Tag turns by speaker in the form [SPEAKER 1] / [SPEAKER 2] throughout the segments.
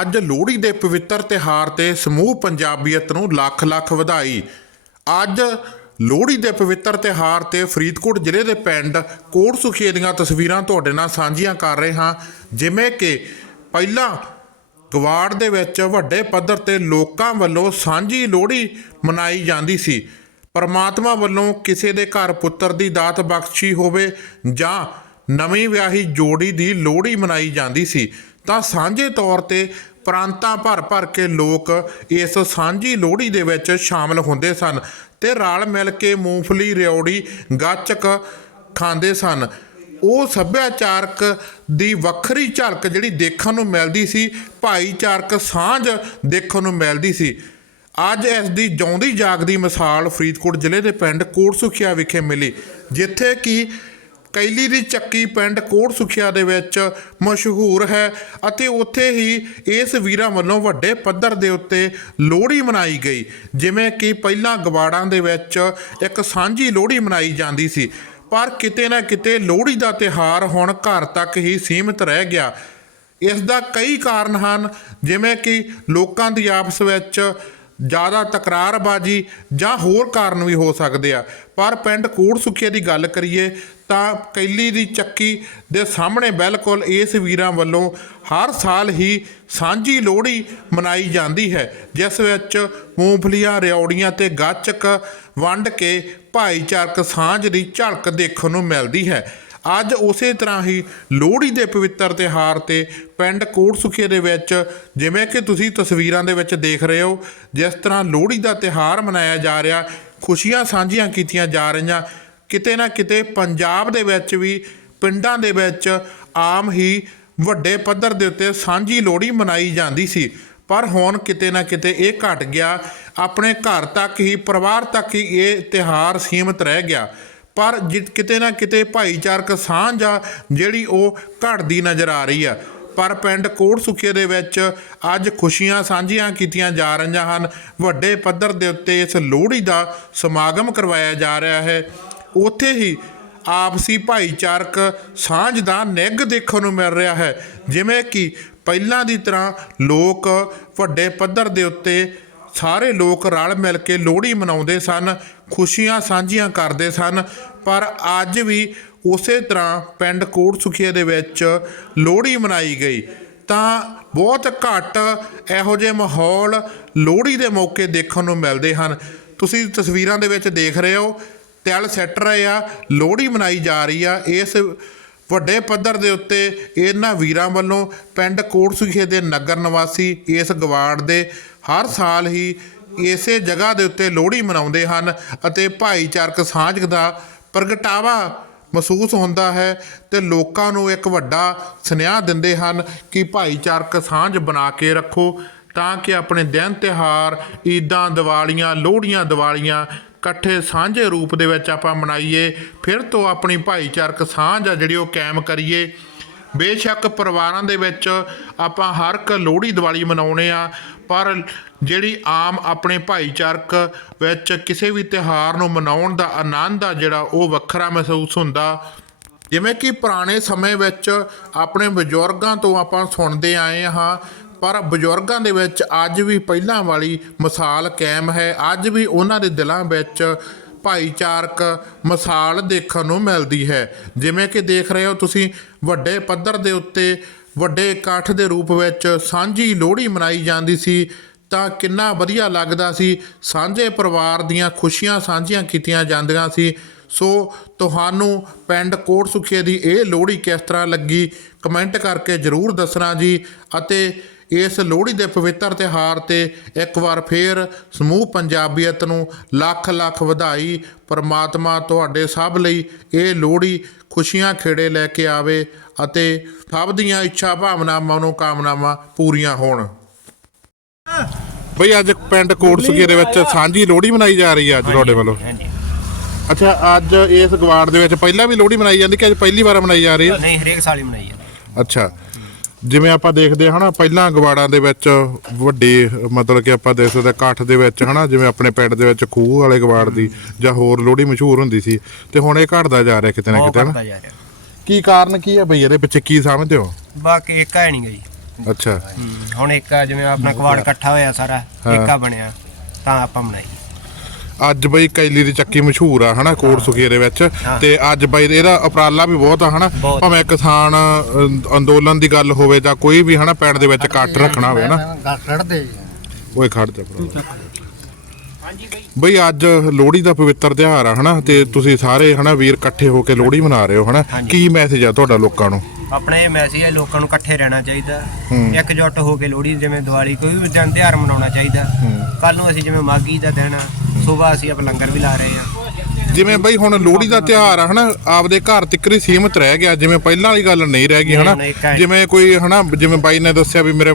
[SPEAKER 1] ਅੱਜ ਲੋਹੜੀ ਦੇ ਪਵਿੱਤਰ ਤਿਹਾਰ ਤੇ ਸਮੂਹ ਪੰਜਾਬੀਅਤ ਨੂੰ ਲੱਖ ਲੱਖ ਵਧਾਈ। ਅੱਜ ਲੋਹੜੀ ਦੇ ਪਵਿੱਤਰ ਤਿਹਾਰ ਤੇ ਫਰੀਦਕੋਟ ਜ਼ਿਲ੍ਹੇ ਦੇ ਪਿੰਡ ਕੋਟ ਸੁਖੀ ਦੀਆਂ ਤਸਵੀਰਾਂ ਤੁਹਾਡੇ ਨਾਲ ਸਾਂਝੀਆਂ ਕਰ ਰਹੇ ਹਾਂ। ਜਿਵੇਂ ਕਿ ਪਹਿਲਾਂ ਗਵਾੜ ਦੇ ਵਿੱਚ ਵੱਡੇ ਪੱਧਰ ਤੇ ਲੋਕਾਂ ਵੱਲੋਂ ਸਾਂਝੀ ਲੋਹੜੀ ਮਨਾਈ ਜਾਂਦੀ ਸੀ। ਪਰਮਾਤਮਾ ਵੱਲੋਂ ਕਿਸੇ ਦੇ ਘਰ ਪੁੱਤਰ ਦੀ ਦਾਤ ਬਖਸ਼ੀ ਹੋਵੇ ਜਾਂ ਨਵੀਂ ਵਿਆਹੀ ਜੋੜੀ ਦੀ ਲੋਹੜੀ ਮਨਾਈ ਜਾਂਦੀ ਸੀ। ਤਾਂ ਸਾਂਝੇ ਤੌਰ ਤੇ ਪ੍ਰਾਂਤਾਂ ਭਰ ਭਰ ਕੇ ਲੋਕ ਇਸ ਸਾਂਝੀ ਲੋਹੜੀ ਦੇ ਵਿੱਚ ਸ਼ਾਮਲ ਹੁੰਦੇ ਸਨ ਤੇ ਰਲ ਮਿਲ ਕੇ ਮੂੰਗਫਲੀ ਰਿਉੜੀ ਗੱਚਕ ਖਾਂਦੇ ਸਨ। ਉਹ ਸੱਭਿਆਚਾਰਕ ਦੀ ਵੱਖਰੀ ਝਲਕ ਜਿਹੜੀ ਦੇਖਣ ਨੂੰ ਮਿਲਦੀ ਸੀ, ਭਾਈਚਾਰਕ ਸਾਂਝ ਦੇਖਣ ਨੂੰ ਮਿਲਦੀ ਸੀ। ਅੱਜ ਇਸ ਦੀ ਜਿਉਂਦੀ ਜਾਗਦੀ ਮਿਸਾਲ ਫਰੀਦਕੋਟ ਜ਼ਿਲ੍ਹੇ ਦੇ ਪਿੰਡ ਕੋਟਸੁਖਿਆ ਵਿਖੇ ਮਿਲੀ, ਜਿੱਥੇ ਕਿ ਕੈਲੀ ਦੀ ਚੱਕੀ ਪਿੰਡ ਕੋਟ ਸੁਖਿਆ ਦੇ ਵਿੱਚ ਮਸ਼ਹੂਰ ਹੈ ਅਤੇ ਉੱਥੇ ਹੀ ਇਸ ਵੀਰਾਂ ਵੱਲੋਂ ਵੱਡੇ ਪੱਧਰ ਦੇ ਉੱਤੇ ਲੋਹੜੀ ਮਨਾਈ ਗਈ, ਜਿਵੇਂ ਕਿ ਪਹਿਲਾਂ ਗਵਾੜਾਂ ਦੇ ਵਿੱਚ ਇੱਕ ਸਾਂਝੀ ਲੋਹੜੀ ਮਨਾਈ ਜਾਂਦੀ ਸੀ। ਪਰ ਕਿਤੇ ਨਾ ਕਿਤੇ ਲੋਹੜੀ ਦਾ ਤਿਹਾਰ ਹੁਣ ਘਰ ਤੱਕ ਹੀ ਸੀਮਿਤ ਰਹਿ ਗਿਆ। ਇਸ ਦਾ ਕਈ ਕਾਰਨ ਹਨ, ਜਿਵੇਂ ਕਿ ਲੋਕਾਂ ਦੀ ਆਪਸ ਵਿੱਚ ਜ਼ਿਆਦਾ ਤਕਰਾਰਬਾਜ਼ੀ ਜਾਂ ਹੋਰ ਕਾਰਨ ਵੀ ਹੋ ਸਕਦੇ ਆ। ਪਰ ਪਿੰਡ ਕੋਟ ਸੁਖੇ ਦੀ ਗੱਲ ਕਰੀਏ ਤਾਂ ਕੈਲੀ ਦੀ ਚੱਕੀ ਦੇ ਸਾਹਮਣੇ ਬਿਲਕੁਲ ਇਸ ਵੀਰਾਂ ਵੱਲੋਂ ਹਰ ਸਾਲ ਹੀ ਸਾਂਝੀ ਲੋਹੜੀ ਮਨਾਈ ਜਾਂਦੀ ਹੈ, ਜਿਸ ਵਿੱਚ ਮੂੰਗਫਲੀਆਂ ਰਿਉੜੀਆਂ ਤੇ ਗਾਚਕ ਵੰਡ ਕੇ ਭਾਈਚਾਰਕ ਸਾਂਝ ਦੀ ਝਲਕ ਦੇਖਣ ਨੂੰ ਮਿਲਦੀ ਹੈ। ਅੱਜ ਉਸੇ ਤਰ੍ਹਾਂ ਹੀ ਲੋਹੜੀ ਦੇ ਪਵਿੱਤਰ ਤਿਹਾਰ ਤੇ ਪਿੰਡ ਕੋਟਸੁਖੇ ਦੇ ਵਿੱਚ ਜਿਵੇਂ ਕਿ ਤੁਸੀਂ ਤਸਵੀਰਾਂ ਦੇ ਵਿੱਚ ਦੇਖ ਰਹੇ ਹੋ, ਜਿਸ ਤਰ੍ਹਾਂ ਲੋਹੜੀ ਦਾ ਤਿਹਾਰ ਮਨਾਇਆ ਜਾ ਰਿਹਾ, ਖੁਸ਼ੀਆਂ ਸਾਂਝੀਆਂ ਕੀਤੀਆਂ ਜਾ ਰਹੀਆਂ ਕਿਤੇ ਨਾ ਕਿਤੇ ਪੰਜਾਬ ਦੇ ਵਿੱਚ ਵੀ, ਪਿੰਡਾਂ ਦੇ ਵਿੱਚ ਆਮ ਹੀ ਵੱਡੇ ਪੱਧਰ ਦੇ ਉੱਤੇ ਸਾਂਝੀ ਲੋਹੜੀ ਮਨਾਈ ਜਾਂਦੀ ਸੀ। ਪਰ ਹੁਣ ਕਿਤੇ ਨਾ ਕਿਤੇ ਇਹ ਘਟ ਗਿਆ। ਆਪਣੇ ਘਰ ਤੱਕ ਹੀ, ਪਰਿਵਾਰ ਤੱਕ ਹੀ ਇਹ ਤਿਹਾਰ ਸੀਮਿਤ ਰਹਿ ਗਿਆ। ਪਰ ਜਿ- ਕਿਤੇ ਨਾ ਕਿਤੇ ਭਾਈਚਾਰਕ ਸਾਂਝ ਆ ਜਿਹੜੀ ਉਹ ਘਟਦੀ ਨਜ਼ਰ ਆ ਰਹੀ ਆ। ਪਰ ਪਿੰਡ ਕੋਟ ਸੁਖੇ ਦੇ ਵਿੱਚ ਅੱਜ ਖੁਸ਼ੀਆਂ ਸਾਂਝੀਆਂ ਕੀਤੀਆਂ ਜਾ ਰਹੀਆਂ ਹਨ। ਵੱਡੇ ਪੱਧਰ ਦੇ ਉੱਤੇ ਇਸ ਲੋਹੜੀ ਦਾ ਸਮਾਗਮ ਕਰਵਾਇਆ ਜਾ ਰਿਹਾ ਹੈ। ਉੱਥੇ ਹੀ ਆਪਸੀ ਭਾਈਚਾਰਕ ਸਾਂਝ ਦਾ ਨਿੱਘ ਦੇਖਣ ਨੂੰ ਮਿਲ ਰਿਹਾ ਹੈ। ਜਿਵੇਂ ਕਿ ਪਹਿਲਾਂ ਦੀ ਤਰ੍ਹਾਂ ਲੋਕ ਵੱਡੇ ਪੱਧਰ ਦੇ ਉੱਤੇ ਸਾਰੇ ਲੋਕ ਰਲ ਮਿਲ ਕੇ ਲੋਹੜੀ ਮਨਾਉਂਦੇ ਸਨ, ਖੁਸ਼ੀਆਂ ਸਾਂਝੀਆਂ ਕਰਦੇ ਸਨ, ਪਰ ਅੱਜ ਵੀ ਉਸੇ ਤਰ੍ਹਾਂ ਪਿੰਡ ਕੋਟ ਸੁਖੀਏ ਦੇ ਵਿੱਚ ਲੋਹੜੀ ਮਨਾਈ ਗਈ। ਤਾਂ ਬਹੁਤ ਘੱਟ ਇਹੋ ਜਿਹੇ ਮਾਹੌਲ ਲੋਹੜੀ ਦੇ ਮੌਕੇ ਦੇਖਣ ਨੂੰ ਮਿਲਦੇ ਹਨ। ਤੁਸੀਂ ਤਸਵੀਰਾਂ ਦੇ ਵਿੱਚ ਦੇਖ ਰਹੇ ਹੋ ਤਿਲ ਸੱਟ ਰਹੇ ਆ, ਲੋਹੜੀ ਮਨਾਈ ਜਾ ਰਹੀ ਆ, ਇਸ ਵੱਡੇ ਪੱਧਰ ਦੇ ਉੱਤੇ ਇਹਨਾਂ ਵੀਰਾਂ ਵੱਲੋਂ ਪਿੰਡ ਕੋਟ ਦੇ ਨਗਰ ਨਿਵਾਸੀ ਇਸ ਗਵਾੜ ਦੇ ਹਰ ਸਾਲ ਹੀ ਇਸੇ ਜਗ੍ਹਾ ਦੇ ਉੱਤੇ ਲੋਹੜੀ ਮਨਾਉਂਦੇ ਹਨ ਅਤੇ ਭਾਈਚਾਰਕ ਸਾਂਝ ਦਾ ਪ੍ਰਗਟਾਵਾ ਮਹਿਸੂਸ ਹੁੰਦਾ ਹੈ ਤੇ ਲੋਕਾਂ ਨੂੰ ਇੱਕ ਵੱਡਾ ਸੁਨੇਹਾ ਦਿੰਦੇ ਹਨ ਕਿ ਭਾਈਚਾਰਕ ਸਾਂਝ ਬਣਾ ਕੇ ਰੱਖੋ ਤਾਂ ਕਿ ਆਪਣੇ ਦਿਨ ਤਿਹਾਰ ਈਦਾਂ, ਦੀਵਾਲੀਆਂ, ਲੋਹੜੀਆਂ, ਦੀਵਾਲੀਆਂ ਇਕੱਠੇ ਸਾਂਝੇ ਰੂਪ ਦੇ ਵਿੱਚ ਆਪਾਂ ਮਨਾਈਏ, ਫਿਰ ਤੋਂ ਆਪਣੀ ਭਾਈਚਾਰਕ ਸਾਂਝ ਆ ਜਿਹੜੀ ਉਹ ਕਾਇਮ ਕਰੀਏ। ਬੇਸ਼ੱਕ ਪਰਿਵਾਰਾਂ ਦੇ ਵਿੱਚ ਆਪਾਂ ਹਰ ਇੱਕ ਲੋਹੜੀ ਦੀਵਾਲੀ ਮਨਾਉਣੇ ਆ, ਪਰ ਜਿਹੜੀ ਆਮ ਆਪਣੇ ਭਾਈਚਾਰਕ ਵਿੱਚ ਕਿਸੇ ਵੀ ਤਿਉਹਾਰ ਨੂੰ ਮਨਾਉਣ ਦਾ ਆਨੰਦ ਆ ਜਿਹੜਾ ਉਹ ਵੱਖਰਾ ਮਹਿਸੂਸ ਹੁੰਦਾ। ਜਿਵੇਂ ਕਿ ਪੁਰਾਣੇ ਸਮੇਂ ਵਿੱਚ ਆਪਣੇ ਬਜ਼ੁਰਗਾਂ ਤੋਂ ਆਪਾਂ ਸੁਣਦੇ ਆਏ ਹਾਂ ਪਰ ਬਜ਼ੁਰਗਾਂ ਦੇ ਵਿੱਚ ਅੱਜ ਵੀ ਪਹਿਲਾਂ ਵਾਲੀ ਮਿਸਾਲ ਕਾਇਮ ਹੈ। ਅੱਜ ਵੀ ਉਹਨਾਂ ਦੇ ਦਿਲਾਂ ਵਿੱਚ ਭਾਈਚਾਰਕ ਮਿਸਾਲ ਦੇਖਣ ਨੂੰ ਮਿਲਦੀ ਹੈ। ਜਿਵੇਂ ਕਿ ਦੇਖ ਰਹੇ ਹੋ ਤੁਸੀਂ, ਵੱਡੇ ਪੱਧਰ ਦੇ ਉੱਤੇ, ਵੱਡੇ ਇਕੱਠ ਦੇ ਰੂਪ ਵਿੱਚ ਸਾਂਝੀ ਲੋਹੜੀ ਮਨਾਈ ਜਾਂਦੀ ਸੀ, ਤਾਂ ਕਿੰਨਾ ਵਧੀਆ ਲੱਗਦਾ ਸੀ। ਸਾਂਝੇ ਪਰਿਵਾਰ ਦੀਆਂ ਖੁਸ਼ੀਆਂ ਸਾਂਝੀਆਂ ਕੀਤੀਆਂ ਜਾਂਦੀਆਂ ਸੀ। ਸੋ ਤੁਹਾਨੂੰ ਪਿੰਡ ਕੋਟ ਸੁਖੇ ਦੀ ਇਹ ਲੋਹੜੀ ਕਿਸ ਤਰ੍ਹਾਂ ਲੱਗੀ? ਕਮੈਂਟ ਕਰਕੇ ਜਰੂਰ ਦੱਸਣਾ ਜੀ ਅਤੇ ਇਸ ਲੋਹੜੀ ਦੇ ਪਵਿੱਤਰ ਤਿਹਾਰ ਤੇ ਇੱਕ ਵਾਰ ਫੇਰ ਸਮੂਹ ਪੰਜਾਬੀਅਤ ਨੂੰ ਲੱਖ ਲੱਖ ਵਧਾਈ ਪਰਮਾਤਮਾ ਤੁਹਾਡੇ ਸਭ ਲਈ ਇਹ ਲੋਹੜੀ ਖੁਸ਼ੀਆਂ ਖੇੜੇ ਲੈ ਕੇ ਆਵੇ ਅਤੇ ਸਭ ਦੀਆਂ ਇੱਛਾ ਭਾਵਨਾਵਾਂ ਨੂੰ ਕਾਮਨਾਵਾਂ ਪੂਰੀਆਂ ਹੋਣ। ਬਈ ਅੱਜ ਪਿੰਡ ਕੋਟਸੁਕੇ ਦੇ ਵਿੱਚ ਸਾਂਝੀ ਲੋਹੜੀ ਮਨਾਈ ਜਾ ਰਹੀ ਹੈ ਅੱਜ ਤੁਹਾਡੇ ਵੱਲੋਂ। ਅੱਛਾ ਅੱਜ ਇਸ ਗਵਾੜ ਦੇ ਵਿੱਚ ਪਹਿਲਾਂ ਵੀ ਲੋਹੜੀ ਮਨਾਈ ਜਾਂਦੀ ਕਿ ਅੱਜ ਪਹਿਲੀ ਵਾਰ ਮਨਾਈ ਜਾ ਰਹੀ ਹੈ?
[SPEAKER 2] ਨਹੀਂ ਹਰੇਕ ਸਾਲ ਹੀ ਮਨਾਈ ਜਾਂਦੀ।
[SPEAKER 1] ਅੱਛਾ ਜਿਵੇਂ ਆਪਾਂ ਦੇਖਦੇ ਹਾਂ ਹਨਾ ਪਹਿਲਾਂ ਗਵਾੜਾਂ ਦੇ ਵਿੱਚ ਵੱਡੀ ਮਤਲਬ ਕਿ ਆਪਾਂ ਦੇਖ ਸਕਦੇ ਹਾਂ ਇਕੱਠ ਦੇ ਵਿੱਚ ਹਨਾ ਜਿਵੇਂ ਆਪਣੇ ਪਿੰਡ ਦੇ ਵਿੱਚ ਖੂਹ ਵਾਲੇ ਗਵਾੜ ਦੀ ਜਾਂ ਹੋਰ ਲੋਹੜੀ ਮਸ਼ਹੂਰ ਹੁੰਦੀ ਸੀ ਤੇ ਹੁਣ ਇਹ ਘਟਦਾ ਜਾ ਰਿਹਾ ਕਿਤੇ ਨਾ ਕਿਤੇ ਹਨਾ। ਕੀ ਕਾਰਨ ਕੀ ਹੈ ਬਈ ਇਹਦੇ ਪਿੱਛੇ ਕੀ ਸਮਝਦੇ ਹੋ?
[SPEAKER 2] ਬਾਕੀ ਇੱਕ ਹੈ ਨਹੀਂ ਗਈ
[SPEAKER 1] ਅੱਛਾ।
[SPEAKER 2] ਹੁਣ ਇੱਕ ਆ ਜਿਵੇਂ ਆਪਣਾ ਕਵਾੜ ਇਕੱਠਾ ਹੋਇਆ ਸਾਰਾ ਏਕਾ ਬਣਿਆ ਤਾਂ ਆਪਾਂ ਬਣਾਈ।
[SPEAKER 1] ਅੱਜ ਬਈ ਕੈਲੀ ਦੀ ਚੱਕੀ ਮਸ਼ਹੂਰ ਆ ਹਨਾ ਕੋਟ ਸੁਖੀ ਦੇ ਵਿੱਚ। ਤੇ ਅੱਜ ਬਈ ਇਹਦਾ ਉਪਰਾਲਾ ਵੀ ਬਹੁਤ ਆ ਹਨਾ। ਭਾਵੇਂ ਕਿਸਾਨ ਅੰਦੋਲਨ ਦੀ ਗੱਲ ਹੋਵੇ ਜਾਂ ਕੋਈ ਵੀ ਹਨਾ ਪਿੰਡ ਦੇ ਵਿੱਚ ਇਕੱਠ ਰੱਖਣਾ ਹੋਵੇ ਨਾ
[SPEAKER 3] ਗੱਲ ਕੱਢਦੇ
[SPEAKER 1] ਓਏ ਖੜ ਜਾ ਭਰਾ। ਬਈ। ਅੱਜ ਲੋਹੜੀ ਦਾ ਪਵਿੱਤਰ ਤਿਉਹਾਰ ਆ ਹਨਾ ਤੇ ਤੁਸੀਂ ਸਾਰੇ ਹਨਾ ਵੀਰ ਇਕੱਠੇ ਹੋ ਕੇ ਲੋਹੜੀ ਮਨਾ ਰਹੇ ਹੋ ਹਨਾ। ਕੀ ਮੈਸੇਜ ਆ ਤੁਹਾਡਾ ਲੋਕਾਂ ਨੂੰ?
[SPEAKER 2] ਆਪਣਾ ਇਹ ਮੈਸੇਜ ਹੈ ਲੋਕਾਂ ਨੂੰ ਇਕੱਠੇ ਰਹਿਣਾ ਚਾਹੀਦਾ। ਇਕਜੁੱਟ ਹੋ ਕੇ ਲੋਹੜੀ ਜਿਵੇਂ ਦੀਵਾਲੀ ਕੋਈ ਵੀ ਦਿਨ ਤਿਉਹਾਰ ਮਨਾਉਣਾ ਚਾਹੀਦਾ। ਕੱਲ ਨੂੰ ਅਸੀਂ ਜਿਵੇਂ ਮਾਗੀ ਦਾ ਦਿਨ ਸਵੇਰ ਅਸੀਂ ਆਪ ਲੰਗਰ ਵੀ ਲਾ ਰਹੇ ਆ।
[SPEAKER 1] ਜਿਵੇਂ ਬਈ ਹੁਣ ਲੋਹੜੀ ਦਾ ਤਿਉਹਾਰ ਆ ਹਨਾ ਆਪਦੇ ਘਰ ਤੱਕ ਹੀ ਸੀਮਤ ਰਹਿ ਗਿਆ। ਜਿਵੇਂ ਪਹਿਲਾਂ ਵਾਲੀ ਗੱਲ ਨਹੀਂ ਰਹਿ ਗਈ ਹਨਾ।
[SPEAKER 2] ਨਹੀਂ, ਹੈ।
[SPEAKER 1] ਜਿਵੇਂ ਕੋਈ ਹਨਾ ਜਿਵੇਂ ਬਾਈ ਨੇ ਦੱਸਿਆ ਵੀ ਮੇਰੇ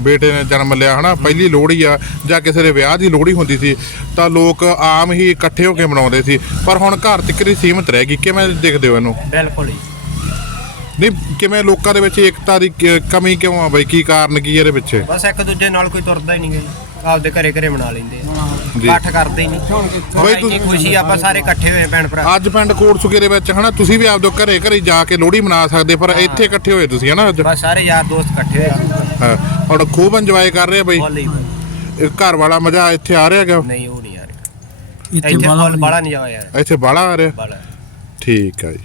[SPEAKER 1] ਬੇਟੇ ਨੇ ਜਨਮ ਲਿਆ ਹਨਾ ਪਹਿਲੀ ਲੋਹੜੀ ਆ ਜਾਂ ਕਿਸੇ ਦੇ ਵਿਆਹ ਦੀ ਲੋਹੜੀ ਹੁੰਦੀ ਸੀ ਤਾਂ ਲੋਕ ਆਮ ਹੀ ਇਕੱਠੇ ਹੋ ਕੇ ਮਨਾਉਂਦੇ ਸੀ। ਪਰ ਹੁਣ ਘਰ ਤੱਕ ਹੀ ਸੀਮਤ ਰਹਿ ਗਈ ਕਿਵੇਂ ਦੇਖਦੇ ਹੋ ਇਹਨੂੰ?
[SPEAKER 2] ਬਿਲਕੁਲ ਜੀ।
[SPEAKER 1] ਨਹੀਂ ਕਿਵੇਂ ਲੋਕਾਂ ਦੇ ਵਿੱਚ ਏਕਤਾ ਦੀ ਕ- ਕਮੀ ਕਿਉਂ ਆ ਬਈ? ਕੀ ਕਾਰਨ ਕੀ ਇਹਦੇ ਪਿੱਛੇ?
[SPEAKER 2] ਬਸ ਇੱਕ ਦੂਜੇ ਨਾਲ ਕੋਈ ਤੁਰਦਾ ਹੀ ਨਹੀਂ ਗਈ ਆਪਦੇ ਘਰੇ ਘਰੇ ਮਨਾ ਲੈਂਦੇ ਆ।
[SPEAKER 1] ਜੀ।
[SPEAKER 2] ਇਕੱਠ ਕਰਦੇ ਹੀ ਨਹੀਂ।
[SPEAKER 1] ਬਈ ਤੁਸੀਂ-
[SPEAKER 2] ਖੁਸ਼ੀ ਆਪਾਂ ਸਾਰੇ ਇਕੱਠੇ ਹੋਏ ਭੈਣ ਭਰਾ।
[SPEAKER 1] ਅੱਜ ਪਿੰਡ ਕੋਟਸੁਕੇ ਦੇ ਵਿੱਚ ਹਨਾ? ਤੁਸੀਂ ਵੀ ਆਪਦੇ ਘਰੇ ਘਰੇ ਜਾ ਕੇ ਲੋਹੜੀ ਮਨਾ ਸਕਦੇ ਪਰ ਇੱਥੇ ਇਕੱਠੇ ਹੋਏ ਤੁਸੀਂ ਹਨਾ? ਅੱਜ?
[SPEAKER 2] ਬਸ ਸਾਰੇ ਯਾਰ ਦੋਸਤ ਇਕੱਠੇ ਹੋਏ
[SPEAKER 1] ਹਾਂ, ਹੁਣ ਖੂਬ ਇੰਜੋਏ ਕਰ ਰਹੇ ਆ ਬਈ।
[SPEAKER 2] ਬੋਲ
[SPEAKER 1] ਇਹ ਘਰ ਵਾਲਾ ਮਜ਼ਾ ਇੱਥੇ ਆ ਰਿਹਾ ਹੈਗਾ
[SPEAKER 2] ਨਹੀਂ ਉਹ ਨਹੀਂ ਯਾਰ ਇੱਥੇ ਫੁੱਲ ਬਾਲਾ ਨਹੀਂ ਯਾਰ
[SPEAKER 1] ਇੱਥੇ ਬਾਹਲਾ ਆ ਰਿਹਾ?
[SPEAKER 2] ਬਾਲਾ।
[SPEAKER 1] ਠੀਕ ਆ ਜੀ।